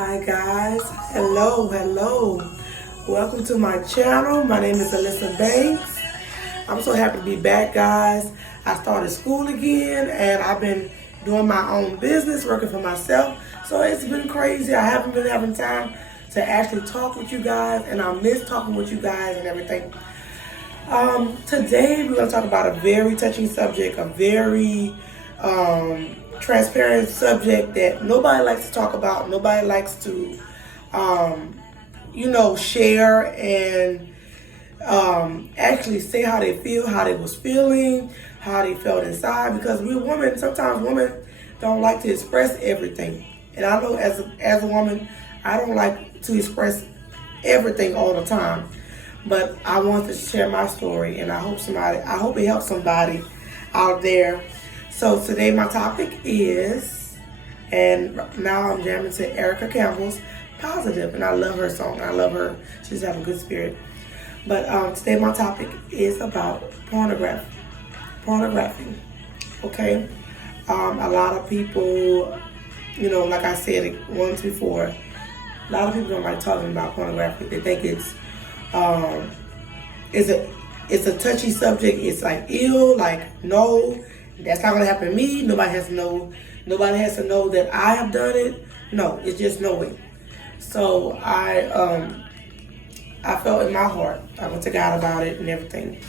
Hi guys, hello. Welcome to my channel. My name is Alyssa Banks. I'm so happy to be back, guys. I started school again and I've been doing my own business, working for myself. So it's been crazy. I haven't been having time to actually talk with you guys, and I miss talking with you guys and everything. Today we're going to talk about a very touching subject, a very transparent subject that nobody likes to talk about. Nobody likes to, share and actually say how they feel, how they was feeling, how they felt inside. Because we women, sometimes women don't like to express everything. And I know as a woman, I don't like to express everything all the time. But I want to share my story, and I hope it helps somebody out there. So today my topic is, and now I'm jamming to Erica Campbell's Positive, and I love her song. I love her. She's having a good spirit. But today my topic is about pornography. Okay? A lot of people, like I said it once before, a lot of people don't like talking about pornography. They think it's a touchy subject. It's like ill, like no, that's not gonna happen to me. Nobody has to know that I have done it. No, it's just no way. So I felt in my heart. I went to God about it and everything.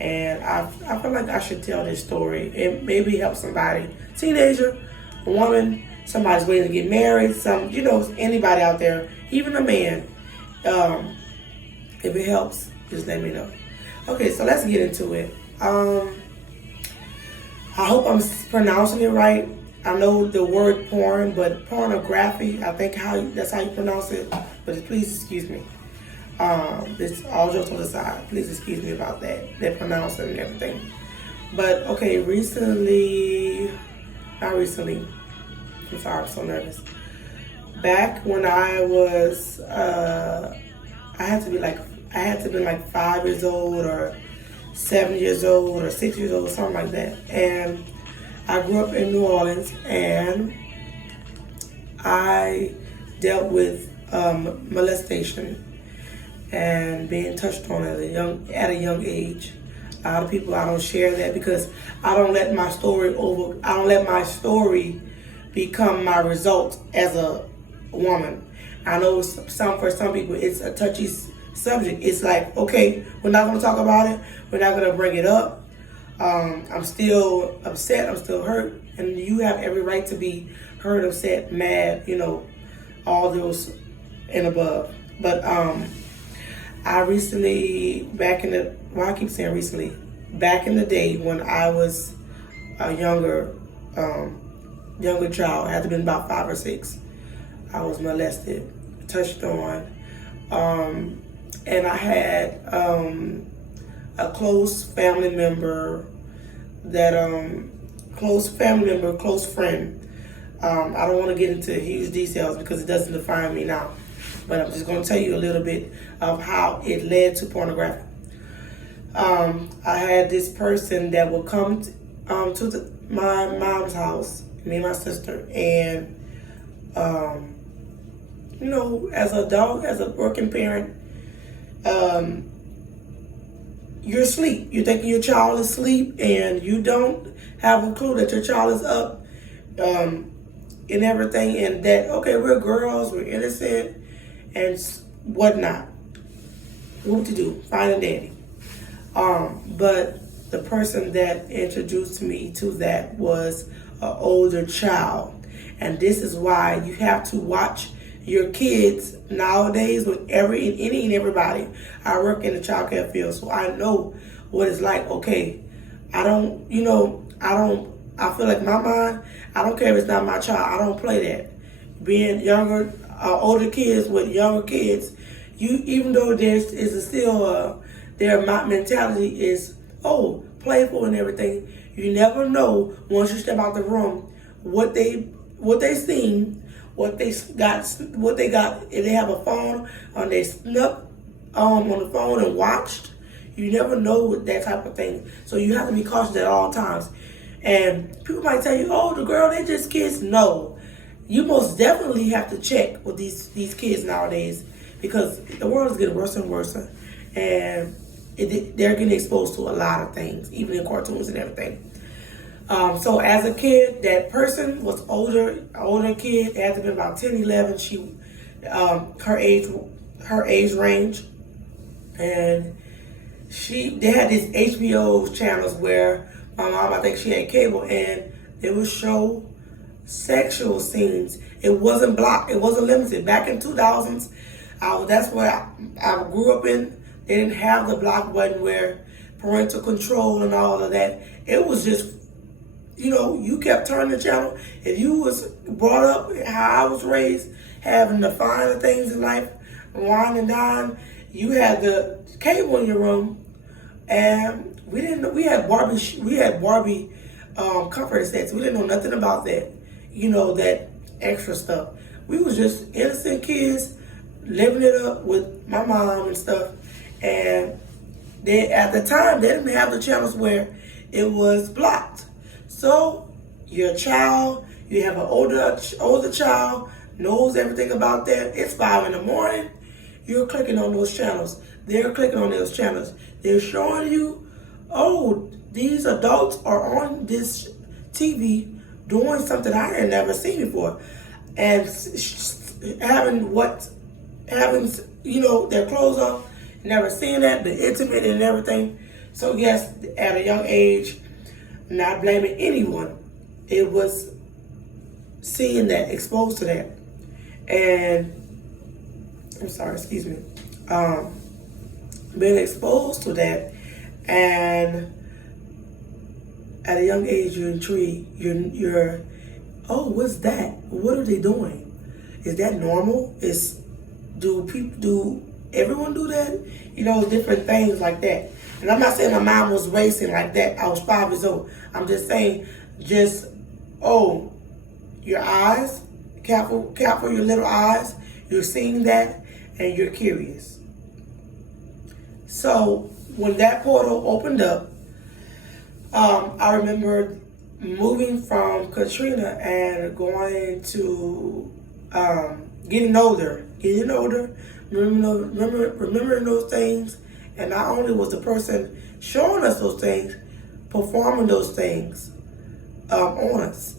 And I feel like I should tell this story. It maybe help somebody. Teenager, a woman, somebody's waiting to get married, anybody out there, even a man. If it helps, just let me know. Okay, so let's get into it. I hope I'm pronouncing it right. I know the word porn, but pornography, I think that's how you pronounce it. But please excuse me. This all jokes on the side. Please excuse me about that. They're pronouncing and everything. But okay, not recently. I'm sorry, I'm so nervous. Back when I was, I had to be like 5 years old or 7 years old or 6 years old, something like that. And I grew up in New Orleans, and I dealt with molestation and being touched on at a young age. A lot of people, I don't share that because I don't let my story become my result as a woman. I know for some people it's a touchy subject. It's like, okay, we're not going to talk about it. We're not going to bring it up. I'm still upset. I'm still hurt. And you have every right to be hurt, upset, mad, all those and above. But I recently, back in the day when I was a younger child, I had to have been about 5 or 6, I was molested, touched on, and I had a close family member close friend. I don't want to get into huge details because it doesn't define me now, but I'm just going to tell you a little bit of how it led to pornography. I had this person that would come to my mom's house, me and my sister, and as a working parent, you're asleep. You're thinking your child is asleep, and you don't have a clue that your child is up, and everything, and that, okay, we're girls, we're innocent, and whatnot. What to do? Find a daddy. But the person that introduced me to that was an older child, and this is why you have to watch your kids nowadays with any and everybody. I work in the child care field, so I know what it's like. Okay, I feel like my mind, I don't care if it's not my child, I don't play that. Being older kids with younger kids, even though their mentality is, playful and everything, you never know once you step out the room what they seen, what they got. If they have a phone, or they snuck on the phone and watched, you never know that type of thing. So you have to be cautious at all times. And people might tell you, oh, the girl, they just kids. No, you most definitely have to check with these kids nowadays, because the world is getting worse and worse, and they're getting exposed to a lot of things, even in cartoons and everything. So as a kid, that person was older kid. It had to be about 10, 11. She, her age range, and they had these HBO channels where my mom, I think she had cable, and they would show sexual scenes. It wasn't blocked. It wasn't limited. Back in 2000s, that's where I grew up in. They didn't have the block button where parental control and all of that. It was just, you kept turning the channel. If you was brought up how I was raised, having the finer things in life, wine and dine, you had the cable in your room, and we had Barbie comfort sets. We didn't know nothing about that, that extra stuff. We was just innocent kids living it up with my mom and stuff. And at the time, they didn't have the channels where it was blocked. So your child, you have an older child, knows everything about that. It's 5 in the morning. You're clicking on those channels. They're clicking on those channels. They're showing you, oh, these adults are on this TV doing something I had never seen before, and having their clothes on, never seen that, the intimate and everything. So yes, at a young age, not blaming anyone, it was seeing that, exposed to that, and I'm sorry, excuse me, being exposed to that, and at a young age you're intrigued. You're, oh, what's that? What are they doing? Is that normal? Do everyone do that? Different things like that. And I'm not saying my mom was racing like that. I was 5 years old. I'm just saying, your eyes, careful your little eyes. You're seeing that, and you're curious. So when that portal opened up, I remember moving from Katrina and going to getting older, remembering those things, and not only was the person showing us those things, performing those things on us,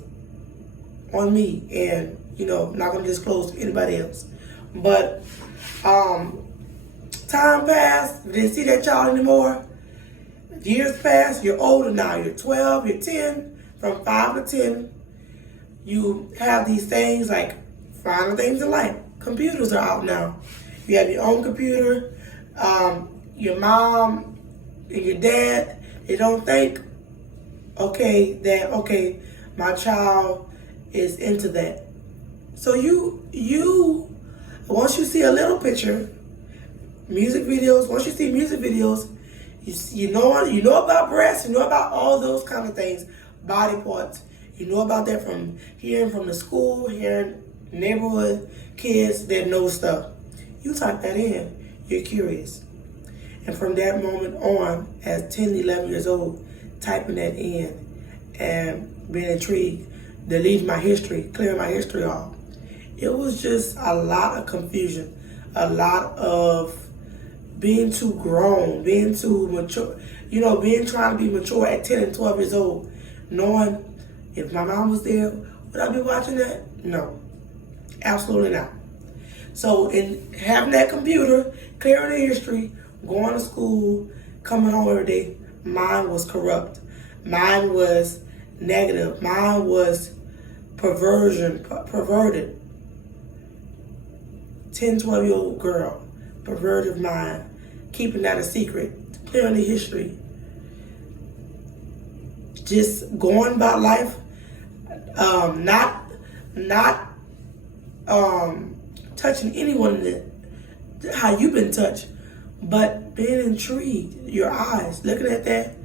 on me, and not going to disclose to anybody else. But time passed, didn't see that child anymore. Years passed, you're older now, you're 12, you're 10, from 5 to 10, you have these things like finer things in life. Computers are out now. You have your own computer. Your mom and your dad, they don't think, my child is into that. So you once you see a little picture, once you see music videos, you know about breasts, you know about all those kind of things, body parts. You know about that from hearing from the school, hearing neighborhood kids that know stuff. You type that in, you're curious. And from that moment on, as 10, 11 years old, typing that in and being intrigued, deleting my history, clearing my history off. It was just a lot of confusion, a lot of being too grown, being too mature, trying to be mature at 10 and 12 years old, knowing if my mom was there, would I be watching that? No, absolutely not. So in having that computer, clearing the history, going to school, coming home every day, mine was corrupt. Mine was negative. Mine was perverted. 10, 12-year-old girl, perverted mind, keeping that a secret, clearing the history. Just going about life, not touching anyone how you've been touched, but being intrigued, your eyes, looking at that,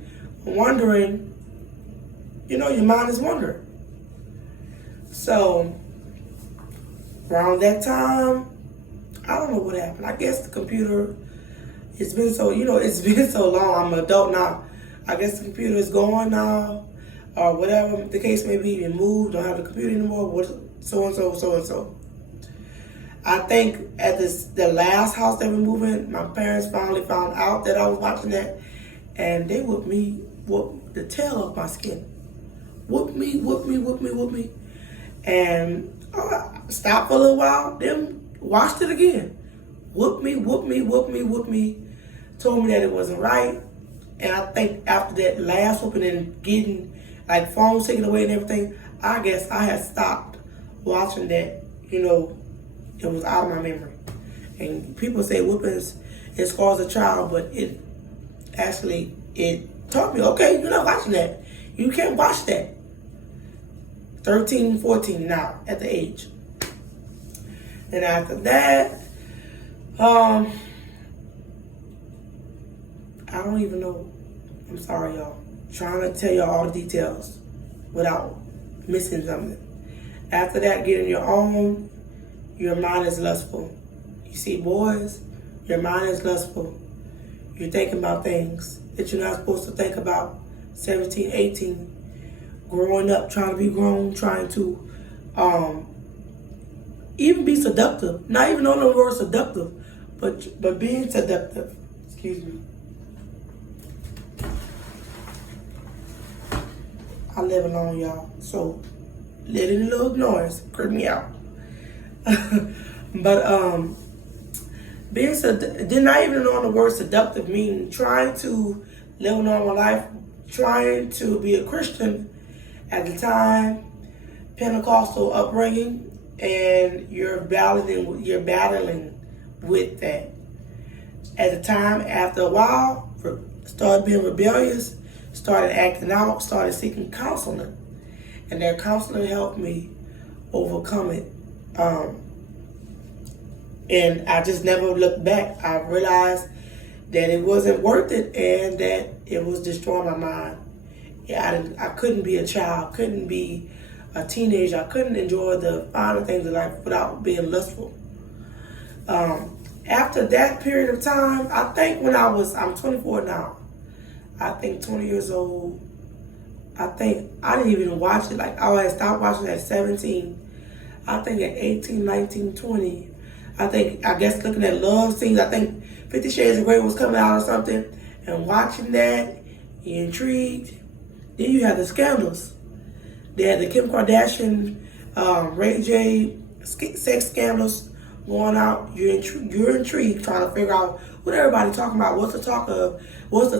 wondering, your mind is wondering. So, around that time, I don't know what happened. I guess the computer, it's been so long, I'm an adult now. I guess the computer is gone now, or whatever the case may be, been moved, don't have the computer anymore, so and so, so and so. I think at the last house that we moved in, my parents finally found out that I was watching that, and they whooped the tail off my skin. Whoop me, whoop me, whoop me, whoop me. And I stopped for a little while, then watched it again. Whoop me, whoop me, whoop me, whoop me. Told me that it wasn't right. And I think after that last whooping and getting like phones taken away and everything, I guess I had stopped watching that, it was out of my memory. And people say whoopings, it scars a child, but it taught me, okay, you're not watching that. You can't watch that. 13, 14 now at the age. And after that, I don't even know. I'm sorry, y'all. Trying to tell y'all all the details without missing something. After that, getting your own, your mind is lustful. You see, boys, your mind is lustful. You're thinking about things that you're not supposed to think about. 17, 18, growing up, trying to be grown, trying to even be seductive. Not even knowing the word seductive, but being seductive. Excuse me. I live alone, y'all, so letting a little noise creep me out. But did not even know the word seductive mean trying to live a normal life, trying to be a Christian at the time, Pentecostal upbringing, and you're battling with that. At the time, after a while, started being rebellious, started acting out, started seeking counseling. And that counseling helped me overcome it. And I just never looked back. I realized that it wasn't worth it and that it was destroying my mind. I couldn't be a child, couldn't be a teenager. I couldn't enjoy the finer things of life without being lustful. After that period of time, I think I'm 24 now. I think 20 years old. I think I didn't even watch it. Like I had stopped watching at 17. I think at 18, 19, 20. I guess looking at love scenes, I think 50 Shades of Grey was coming out or something. And watching that, you're intrigued. Then you have the scandals. They had the Kim Kardashian, Ray J, sex scandals going out. You're intrigued, trying to figure out what everybody talking about, what's the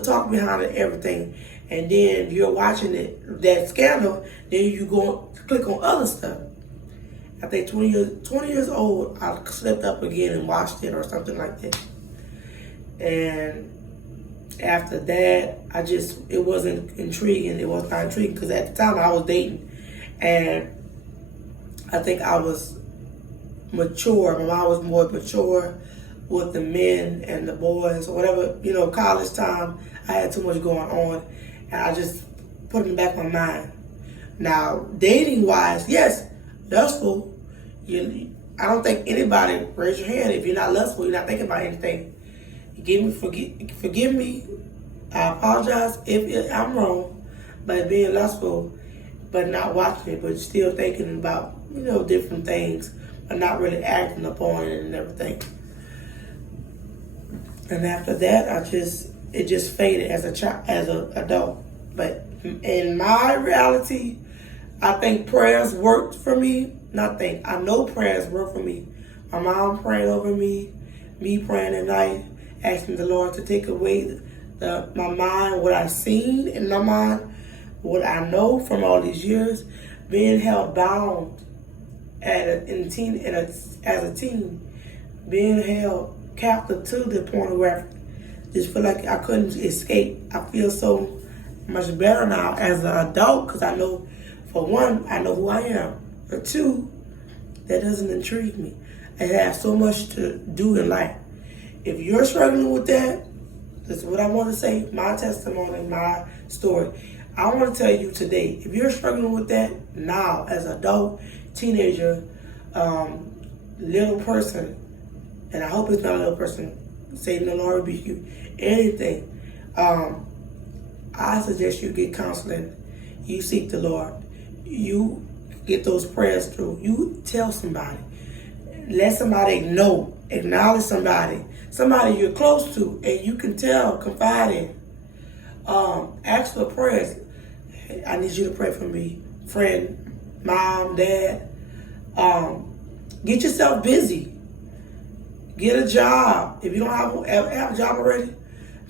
talk behind it, everything. And then you're watching that scandal, then you go click on other stuff. I think 20 years old, I slipped up again and watched it or something like that. And after that, it wasn't intriguing. It was not intriguing because at the time I was dating. And I think I was mature. My mom was more mature with the men and the boys or whatever, college time. I had too much going on. And I just put it in the back of my mind. Now, dating-wise, yes, lustful. I don't think anybody, raise your hand if you're not lustful, you're not thinking about anything. Forgive me. I apologize if I'm wrong by being lustful, but not watching it, but still thinking about, different things, but not really acting upon it and everything. And after that, it just faded as an adult. But in my reality, I think prayers worked for me. I know prayers work for me. My mom praying over me praying at night, asking the Lord to take away my mind, what I've seen in my mind, what I know from all these years, being held bound as a teen, being held captive to the pornography. Just feel like I couldn't escape. I feel so much better now as an adult because I know, for one, I know who I am. For two, that doesn't intrigue me. I have so much to do in life. If you're struggling with that, this is what I want to say, my testimony, my story. I want to tell you today, if you're struggling with that now as an adult, teenager, little person, and I hope it's not a little person, Satan the Lord rebuke you, anything, I suggest you get counseling. You seek the Lord. You get those prayers through. You tell somebody. Let somebody know. Acknowledge somebody you're close to, and you can tell, confide in. Ask for prayers. I need you to pray for me. Friend, mom, dad. Get yourself busy. Get a job. If you don't have a job already,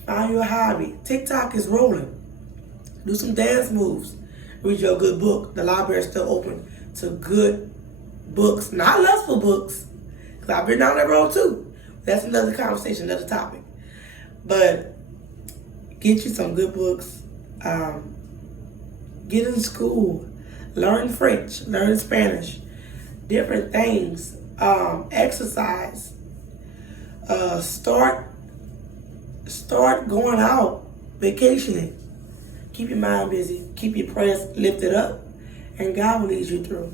find you a hobby. TikTok is rolling. Do some dance moves. Read your good book. The library is still open to good books, not lustful books. Because I've been down that road too. That's another conversation, another topic. But get you some good books. Get in school. Learn French. Learn Spanish. Different things. Exercise. Start going out, vacationing. Keep your mind busy. Keep your prayers lifted up. And God will lead you through.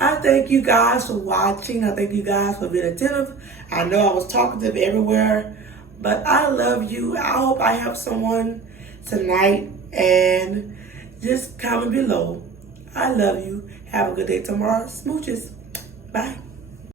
I thank you guys for watching. I thank you guys for being attentive. I know I was talkative everywhere, but I love you. I hope I help someone tonight. And just comment below. I love you. Have a good day tomorrow. Smooches. Bye.